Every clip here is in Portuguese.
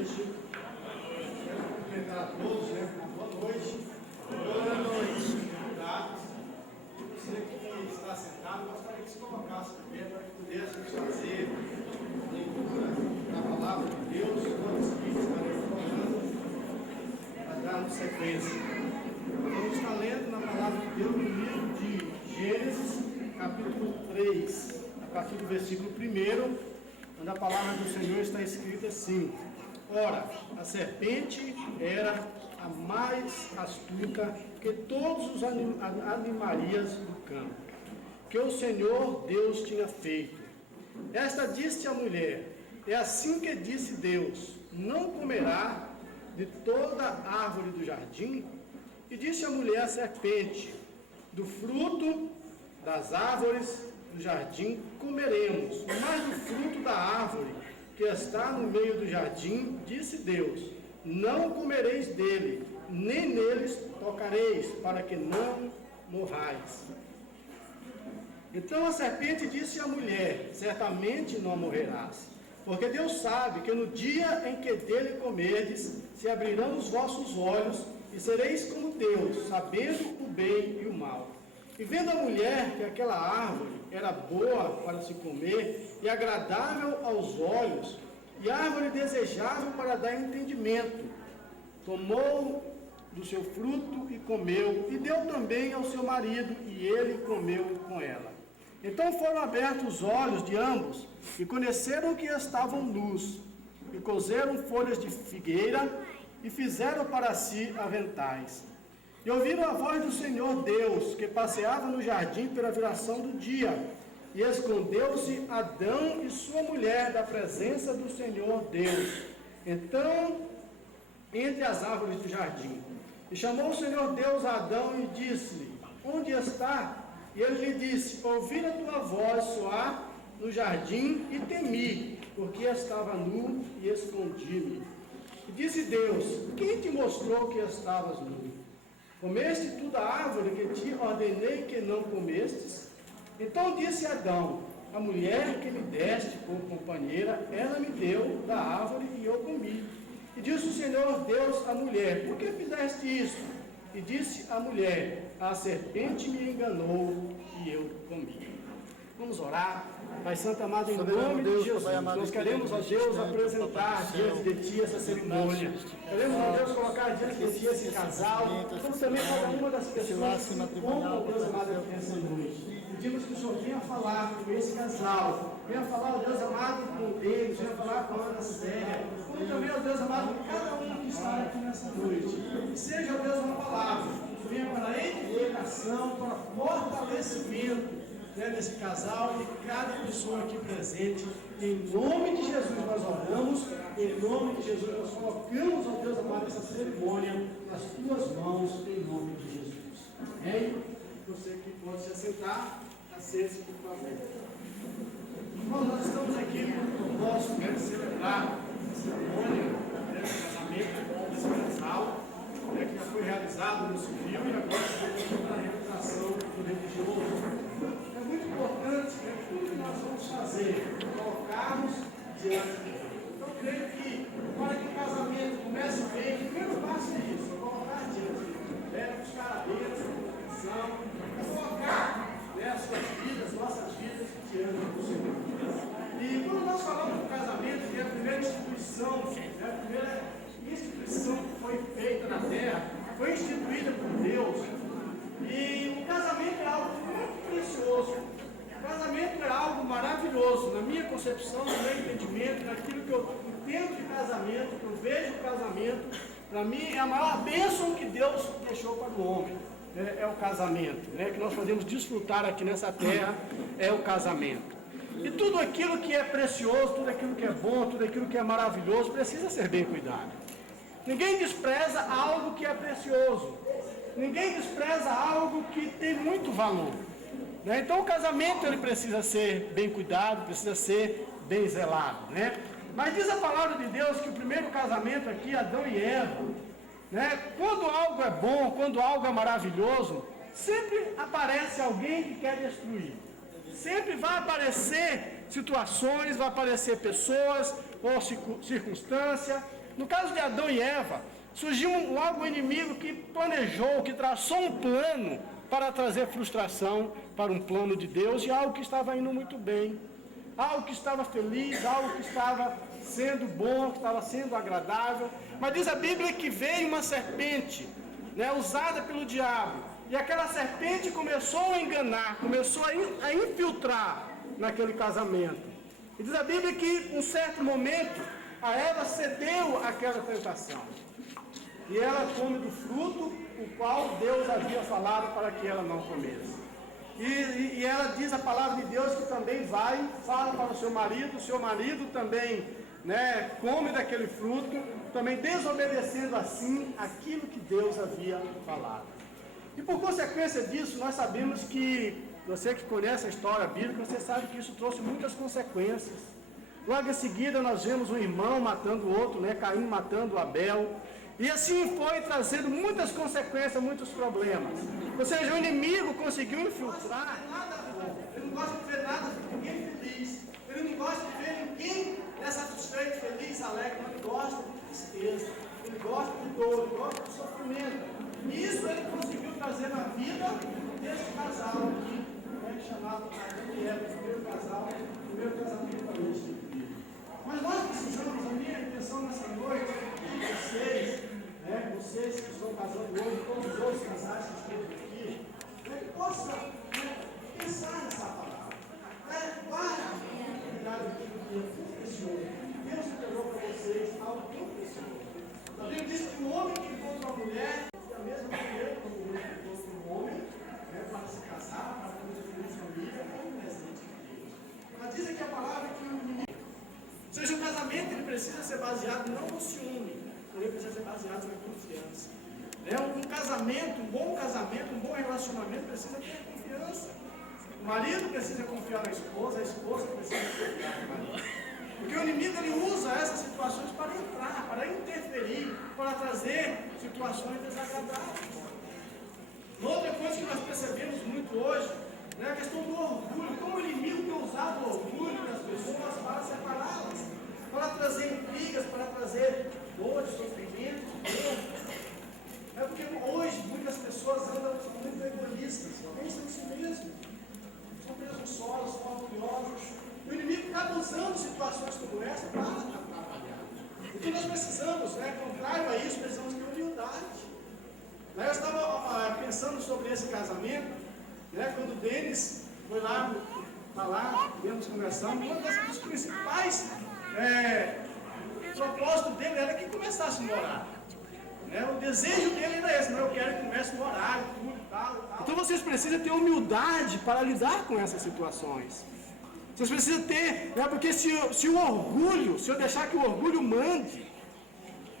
hoje. Quero cumprimentar a todos, boa noite. Boa noite. Você que está sentado, gostaria que se colocasse primeiro para que pudéssemos fazer a leitura da palavra de Deus, todos que estaremos falando, para darmos sequência. Vamos estar lendo na palavra de Deus no livro de Gênesis, capítulo 3, a partir do versículo 1, onde a palavra do Senhor está escrita assim: Ora, a serpente era a mais astuta que todos os animarias do campo, que o Senhor Deus tinha feito. Esta disse à mulher: é assim que disse Deus, não comerá de toda árvore do jardim? E disse a mulher à serpente: do fruto das árvores do jardim comeremos, mas do fruto da árvore que está no meio do jardim, disse Deus, não comereis dele, nem neles tocareis, para que não morrais. Então a serpente disse à mulher: certamente não morrerás, porque Deus sabe que no dia em que dele comerdes, se abrirão os vossos olhos, e sereis como Deus, sabendo o bem e o mal. E vendo a mulher que aquela árvore era boa para se comer, e agradável aos olhos, e árvore desejável para dar entendimento, tomou do seu fruto e comeu, e deu também ao seu marido, e ele comeu com ela. Então foram abertos os olhos de ambos, e conheceram que estavam nus, e coseram folhas de figueira, e fizeram para si aventais. E ouviram a voz do Senhor Deus, que passeava no jardim pela viração do dia, e escondeu-se Adão e sua mulher da presença do Senhor Deus, então, entre as árvores do jardim. E chamou o Senhor Deus a Adão e disse-lhe: onde está? E ele lhe disse: ouvi a tua voz soar no jardim e temi, porque estava nu e escondi-me. E disse Deus: quem te mostrou que estavas nu? Comeste tu da árvore que te ordenei que não comestes? Então disse Adão: a mulher que me deste por companheira, ela me deu da árvore e eu comi. E disse o Senhor Deus à mulher: por que fizeste isso? E disse a mulher: a serpente me enganou e eu comi. Vamos orar. Pai Santo amado, em nome de Jesus, nós queremos, ó Deus, apresentar diante de Ti essa cerimônia. Queremos, ó Deus, colocar diante de Ti esse casal, como também cada uma das pessoas que encontram, Deus amado, aqui nessa noite. Pedimos que o Senhor venha falar com esse casal, venha falar, ó Deus amado, com eles, venha falar com a Ana Célia, como também, ó Deus amado, com cada um que está aqui nessa noite. Que seja, ó Deus, uma palavra que venha para edificação, para fortalecimento desse casal e de cada pessoa aqui presente. Em nome de Jesus nós oramos, em nome de Jesus nós colocamos, ó Deus amado, essa cerimônia nas tuas mãos, em nome de Jesus. Amém? Você que pode se assentar, assente-se, por favor. Bom, nós estamos aqui no propósito de celebrar a cerimônia desse casamento desse casal, que já foi realizado no civil e agora está na realização do religioso. É muito importante tudo que nós vamos fazer, colocarmos diante de Deus. Então, eu creio que para que o casamento comece bem, o primeiro passo é isso: colocar diante de Deus. É buscar a Deus, a proteção, é colocar as suas vidas, nossas vidas diante do Senhor. E quando nós falamos do casamento, que é a primeira instituição, a primeira instituição que foi feita na terra, foi instituída por Deus. E o casamento é algo muito precioso. O casamento é algo maravilhoso. Na minha concepção, no meu entendimento, naquilo que eu entendo de casamento, que eu vejo o casamento, para mim é a maior bênção que Deus deixou para o homem. É o casamento, que nós podemos desfrutar aqui nessa terra, é o casamento. E tudo aquilo que é precioso, tudo aquilo que é bom, tudo aquilo que é maravilhoso, precisa ser bem cuidado. Ninguém despreza algo que é precioso. Ninguém despreza algo que tem muito valor. Então o casamento ele precisa ser bem cuidado, precisa ser bem zelado. Mas diz a palavra de Deus que o primeiro casamento aqui, Adão e Eva, quando algo é bom, quando algo é maravilhoso, sempre aparece alguém que quer destruir. Sempre vai aparecer situações, vai aparecer pessoas ou circunstância No caso de Adão e Eva, surgiu logo um inimigo que planejou, que traçou um plano para trazer frustração para um plano de Deus e algo que estava indo muito bem, algo que estava feliz, algo que estava sendo bom, que estava sendo agradável. Mas diz a Bíblia que veio uma serpente, né, usada pelo diabo, e aquela serpente começou a enganar, começou a infiltrar naquele casamento. E diz a Bíblia que, em um certo momento, a Eva cedeu àquela tentação. E ela come do fruto, o qual Deus havia falado para que ela não comesse. E ela diz a palavra de Deus que também fala para o seu marido também, né, come daquele fruto, também desobedecendo assim aquilo que Deus havia falado. E por consequência disso, nós sabemos que, você que conhece a história bíblica, você sabe que isso trouxe muitas consequências. Logo em seguida nós vemos um irmão matando o outro, né, Caim matando Abel. E assim foi trazendo muitas consequências, muitos problemas. Ou seja, o inimigo conseguiu infiltrar. Ele não gosta de ver nada de ninguém feliz. Ele não gosta de ver ninguém satisfeito, feliz, alegre. Ele gosta de tristeza. Ele gosta de dor, ele gosta de sofrimento. E isso ele conseguiu trazer na vida desse casal aqui, né, chamado Adão e Eva, o primeiro casamento para este filho. Mas nós precisamos, a minha intenção nessa noite, vocês que estão casando hoje, todos os outros casais que estão aqui, que possam pensar nessa palavra. Para a realidade que é precioso. Deus entregou para vocês algo tão precioso. A Bíblia diz que o homem que encontra uma mulher é a mesma mulher que o homem que encontra um homem, para se casar, para construir família, é um presente de Deus. Mas diz aqui a palavra que o menino, ou seja, o casamento ele precisa ser baseado não no ciúme, ele precisa ser baseado na confiança. Um casamento, um bom relacionamento precisa ter confiança. O marido precisa confiar na esposa, a esposa precisa confiar no marido. Porque o inimigo ele usa essas situações para entrar, para interferir, para trazer situações desagradáveis. Outra coisa que nós percebemos muito hoje é a questão do orgulho. Como o inimigo tem usado o orgulho das pessoas para separá-las, para trazer intrigas, para trazer dor, sofrimento, É porque hoje muitas pessoas andam muito egoístas, pensam em si mesmo, são presunçosas, são orgulhosas. O inimigo está usando situações como essa para atrapalhar. Então nós precisamos, contrário a isso, precisamos ter humildade. Eu estava pensando sobre esse casamento, quando o Denis foi lá falar, viemos conversando, uma dos principais propósitos dele era que começasse a morar. O desejo dele era esse, eu quero que comece a morar, tudo e tal. Então vocês precisam ter humildade para lidar com essas situações. Vocês precisam ter, porque se o orgulho, se eu deixar que o orgulho mande,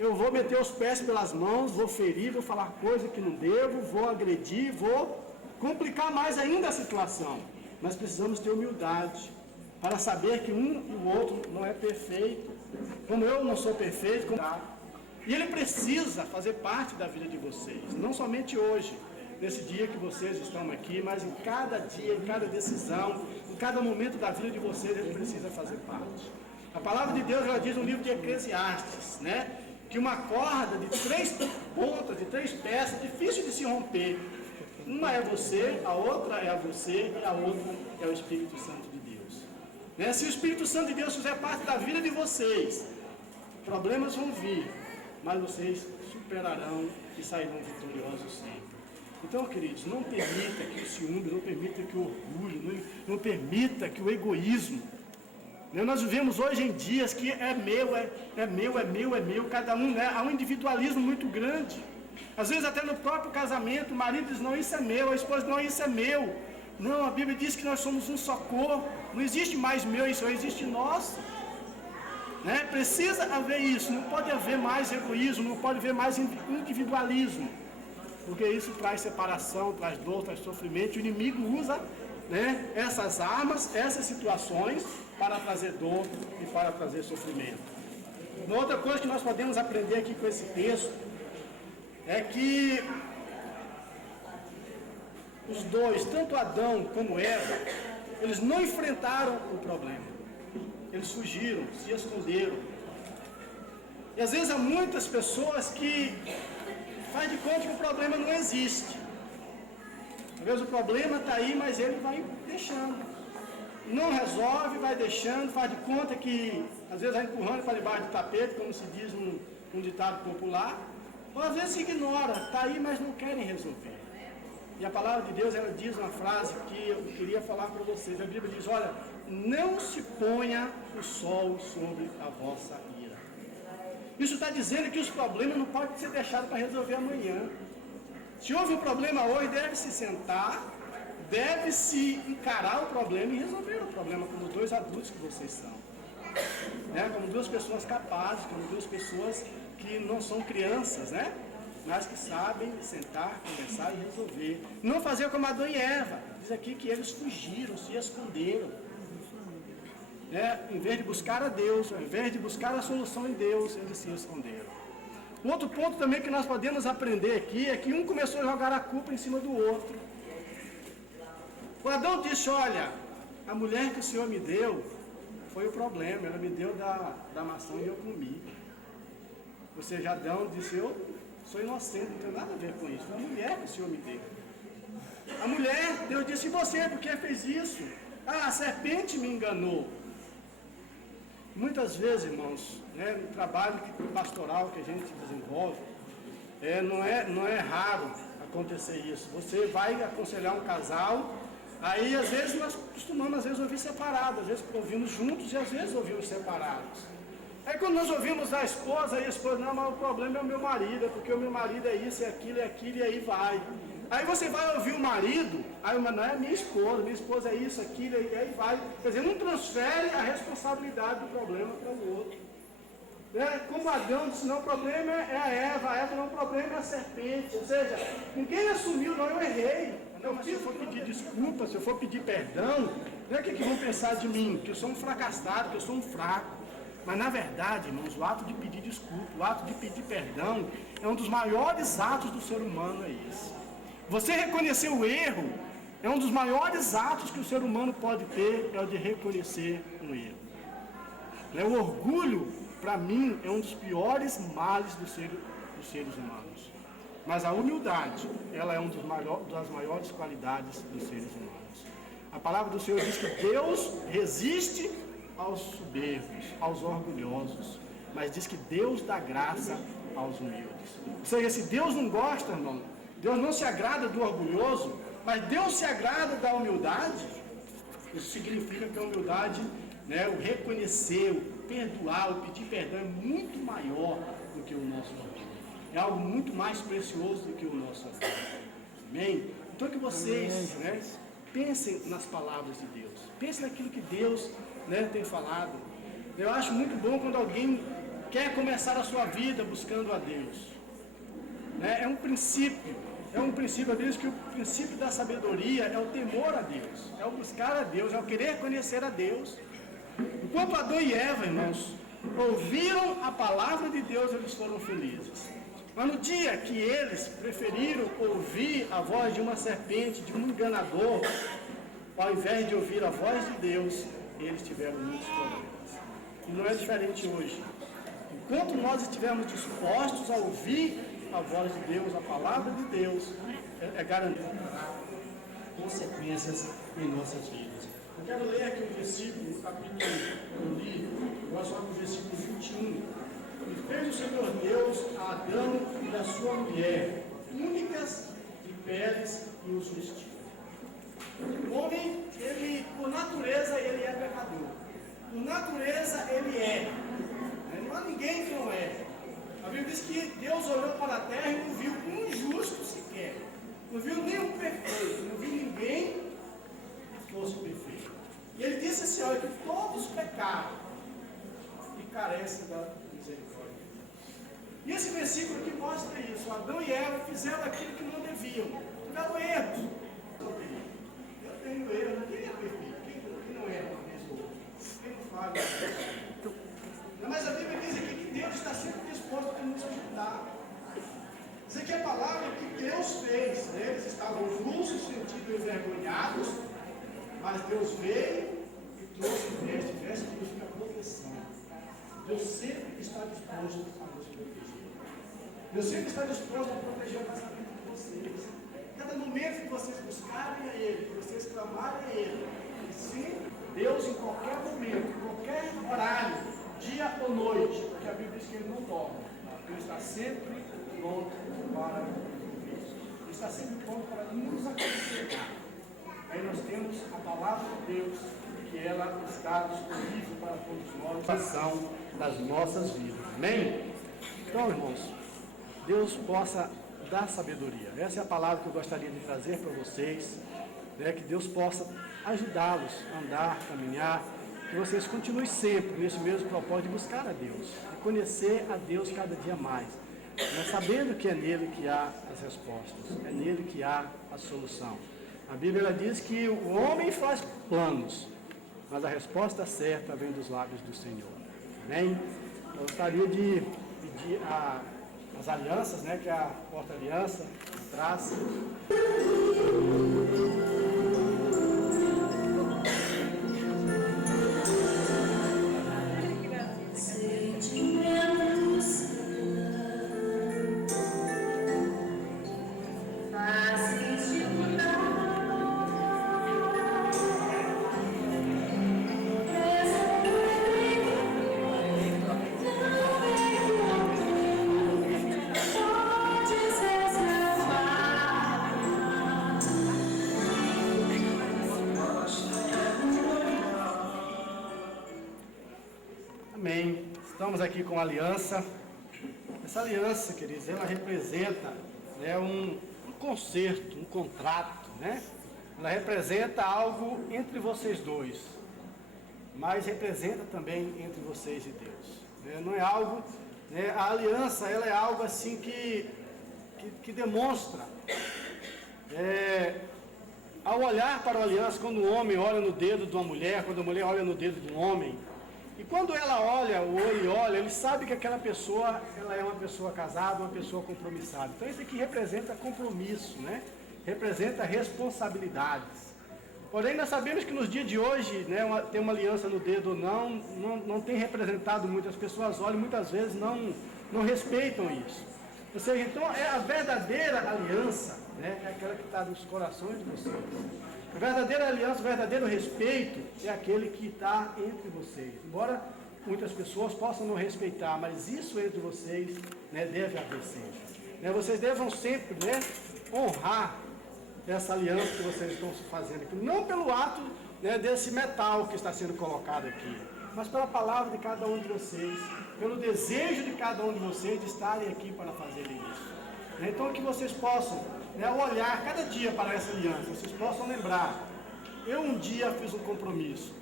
eu vou meter os pés pelas mãos, vou ferir, vou falar coisa que não devo, vou agredir, vou complicar mais ainda a situação. Nós precisamos ter humildade para saber que um e o outro não é perfeito, como eu não sou perfeito, e ele precisa fazer parte da vida de vocês, não somente hoje, nesse dia que vocês estão aqui, mas em cada dia, em cada decisão, em cada momento da vida de vocês, ele precisa fazer parte. A palavra de Deus, ela diz no livro de Eclesiastes, que uma corda de 3 pontas, de 3 peças, difícil de se romper. Uma é você, a outra é a você e a outra é o Espírito Santo de Deus. Se o Espírito Santo de Deus fizer parte da vida de vocês, problemas vão vir, mas vocês superarão e sairão vitoriosos sempre. Então, queridos, não permita que o ciúme, não permita que o orgulho, não permita que o egoísmo. Nós vivemos hoje em dias que é meu, cada um, há um individualismo muito grande. Às vezes até no próprio casamento, o marido diz, não, isso é meu, a esposa, não, isso é meu. Não, a Bíblia diz que nós somos um só corpo, não existe mais meu, isso existe nosso. Precisa haver isso, não pode haver mais egoísmo, não pode haver mais individualismo, porque isso traz separação, traz dor, traz sofrimento. O inimigo usa essas armas, essas situações para trazer dor e para trazer sofrimento. Uma outra coisa que nós podemos aprender aqui com esse texto é que os dois, tanto Adão como Eva, eles não enfrentaram o problema. Eles fugiram, se esconderam. E às vezes há muitas pessoas que faz de conta que o problema não existe. Às vezes o problema está aí, mas ele vai deixando. Não resolve, vai deixando, faz de conta que às vezes vai empurrando para debaixo do tapete, como se diz num ditado popular. Ou às vezes se ignora, está aí, mas não querem resolver. E a palavra de Deus, ela diz uma frase que eu queria falar para vocês. A Bíblia diz, olha, não se ponha o sol sobre a vossa ira. Isso está dizendo que os problemas não podem ser deixados para resolver amanhã. Se houve um problema hoje, deve-se sentar, deve-se encarar o problema e resolver o problema como dois adultos que vocês são. Como duas pessoas capazes, como duas pessoas que não são crianças, né? Mas que sabem sentar, conversar e resolver. Não fazer como Adão e Eva. Diz aqui que eles fugiram, se esconderam. Em vez de buscar a Deus, ao invés de buscar a solução em Deus, eles se esconderam. Um outro ponto também que nós podemos aprender aqui é que um começou a jogar a culpa em cima do outro. O Adão disse, olha, a mulher que o Senhor me deu foi o problema, ela me deu da maçã e eu comi. Ou seja, Adão disse, eu sou inocente, não tenho nada a ver com isso, foi a mulher que o Senhor me deu. A mulher, Deus disse, e você, por que fez isso? A serpente me enganou. Muitas vezes, irmãos, no trabalho pastoral que a gente desenvolve, não é raro acontecer isso. Você vai aconselhar um casal, aí às vezes nós costumamos ouvir separado, às vezes ouvimos juntos e às vezes ouvimos separados. Aí quando nós ouvimos da esposa, aí a esposa, não, mas o problema é o meu marido, é porque o meu marido é isso, é aquilo, e aí vai. Aí você vai ouvir o marido, aí mas não é minha esposa é isso, aquilo, e aí vai. Quer dizer, não transfere a responsabilidade do problema para o outro. Como Adão disse, não, o problema é a Eva não, o problema é a serpente. Ou seja, ninguém assumiu, não, eu errei. Não, mas se eu for pedir desculpa, se eu for pedir perdão, não é o que vão pensar de mim, que eu sou um fracassado, que eu sou um fraco. Mas na verdade, irmãos, o ato de pedir desculpa, o ato de pedir perdão, é um dos maiores atos do ser humano, é isso. Você reconhecer o erro é um dos maiores atos que o ser humano pode ter, é o de reconhecer um erro. O orgulho, para mim, é um dos piores males dos seres humanos. Mas a humildade, ela é uma das maiores qualidades dos seres humanos. A palavra do Senhor diz que Deus resiste aos soberbos, aos orgulhosos, mas diz que Deus dá graça aos humildes. Ou seja, se Deus não gosta, irmão, Deus não se agrada do orgulhoso, mas Deus se agrada da humildade. Isso significa que a humildade, o reconhecer, o perdoar, o pedir perdão é muito maior do que o nosso orgulho. É algo muito mais precioso do que o nosso orgulho. Amém? Então que vocês pensem nas palavras de Deus. Pensem naquilo que Deus tem falado. Eu acho muito bom quando alguém quer começar a sua vida buscando a Deus. É um princípio, a Deus, que o princípio da sabedoria é o temor a Deus, é o buscar a Deus, é o querer conhecer a Deus. Enquanto Adão e Eva, irmãos, ouviram a palavra de Deus, eles foram felizes. Mas no dia que eles preferiram ouvir a voz de uma serpente, de um enganador, ao invés de ouvir a voz de Deus, eles tiveram muitos problemas. E não é diferente hoje. Enquanto nós estivermos dispostos a ouvir a voz de Deus, a palavra de Deus, é garantido consequências em nossas vidas. Eu quero ler aqui um versículo, no capítulo que eu li, agora só no versículo 21. E fez o Senhor Deus a Adão e a sua mulher, túnicas de peles, e os vestiu. O homem, por natureza, ele é pecador. Por natureza, ele é. Não há ninguém que não é. A Bíblia diz que Deus olhou para a terra e não viu um justo sequer. Não viu nenhum perfeito. Não viu ninguém que fosse perfeito. E ele disse assim, olha, que todos pecaram e carecem da misericórdia. E esse versículo aqui mostra isso. Adão e Eva fizeram aquilo que não deviam. Tiveram erros. Eu tenho erro. Quem é perfeito? Quem não erra uma vez ou outra? Quem não falha? Mas a Bíblia diz aqui que Deus está sempre disposto a nos ajudar. Isso aqui é a palavra que Deus fez. Eles estavam nus, no sentido envergonhados, mas Deus veio e trouxe veste significa proteção. Deus sempre está disposto a nos proteger. Deus sempre está disposto a proteger o casamento de vocês. Cada momento que vocês buscarem a Ele, que vocês clamarem a Ele, e sim, Deus em qualquer momento, em qualquer horário, dia ou noite, porque a Bíblia diz que Ele não dorme, Ele está sempre pronto para ouvir. Ele está sempre pronto para nos aconselhar. Aí nós temos a palavra de Deus, que ela está disponível para todos nós, ação das nossas vidas. Amém? Então, irmãos, Deus possa dar sabedoria. Essa é a palavra que eu gostaria de trazer para vocês, né? Que Deus possa ajudá-los a andar, caminhar, que vocês continuem sempre nesse mesmo propósito de buscar a Deus, de conhecer a Deus cada dia mais, né? Sabendo que é nele que há as respostas, é nele que há a solução. A Bíblia ela diz que o homem faz planos, mas a resposta certa vem dos lábios do Senhor. Amém? Eu gostaria de pedir as alianças, né, que é a porta-aliança, traz. Amém. Estamos aqui com a aliança. Essa aliança, queridos, ela representa, né, um concerto, um contrato, né? Ela representa algo entre vocês dois, mas representa também entre vocês e Deus. Né? Não é algo, né, a aliança ela é algo assim que demonstra, ao olhar para a aliança, quando o homem olha no dedo de uma mulher, quando a mulher olha no dedo de um homem, e quando ela olha, o olho olha, ele sabe que aquela pessoa, ela é uma pessoa casada, uma pessoa compromissada. Então isso aqui representa compromisso, né? Representa responsabilidades. Porém, nós sabemos que nos dias de hoje, né, ter uma aliança no dedo não tem representado muito. As pessoas olham muitas vezes não respeitam isso. Ou seja, então a verdadeira aliança, né, é aquela que está nos corações de vocês. A verdadeira aliança, o verdadeiro respeito é aquele que está entre vocês. Embora muitas pessoas possam não respeitar, mas isso entre vocês, né, deve haver sempre. Né, vocês devem sempre, né, honrar essa aliança que vocês estão fazendo aqui. Não pelo ato, né, desse metal que está sendo colocado aqui, mas pela palavra de cada um de vocês, pelo desejo de cada um de vocês de estarem aqui para fazerem isso. Né, então que vocês possam, né, olhar cada dia para essa aliança, vocês possam lembrar, eu um dia fiz um compromisso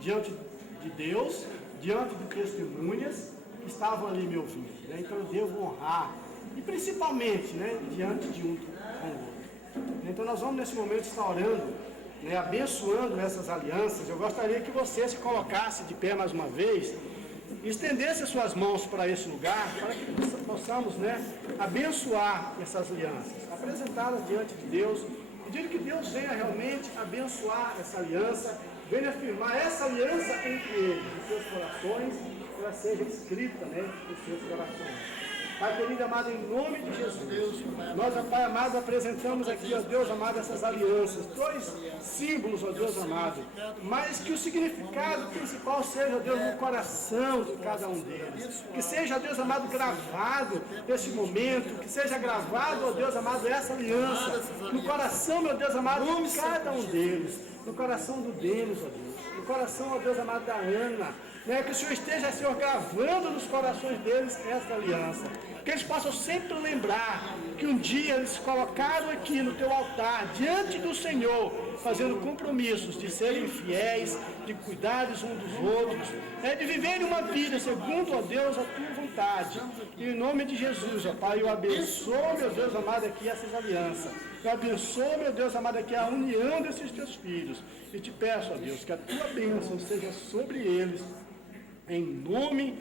diante de Deus, diante de testemunhas que estavam ali me ouvindo, né? Então eu devo honrar, e principalmente, né, diante de um com o outro. Então nós vamos nesse momento estar orando, né, abençoando essas alianças. Eu gostaria que você se colocasse de pé mais uma vez, estendesse as suas mãos para esse lugar, para que possamos, né, abençoar essas alianças, apresentá-las diante de Deus, pedindo que Deus venha realmente abençoar essa aliança, venha afirmar essa aliança entre eles, nos seus corações, que ela seja escrita, né, nos seus corações. Pai querido amado, em nome de Jesus, nós, Pai amado, apresentamos aqui, ó Deus amado, essas alianças, dois símbolos, ó Deus amado, mas que o significado principal seja, ó Deus, no coração de cada um deles, que seja, ó Deus amado, gravado nesse momento, que seja gravado, ó Deus amado, essa aliança, no coração, meu Deus amado, de cada um deles, no coração do Denis, ó Deus, no coração, ó Deus amado, da Ana, né, que o Senhor esteja, Senhor, gravando nos corações deles essa aliança. Que eles possam sempre lembrar que um dia eles se colocaram aqui no teu altar, diante do Senhor, fazendo compromissos de serem fiéis, de cuidarem uns dos outros, de viverem uma vida segundo, ó Deus, a tua vontade. E em nome de Jesus, ó Pai, eu abençoo, meu Deus amado, aqui essas alianças. Eu abençoo, meu Deus amado, aqui a união desses teus filhos. E te peço, ó Deus, que a tua bênção seja sobre eles, em nome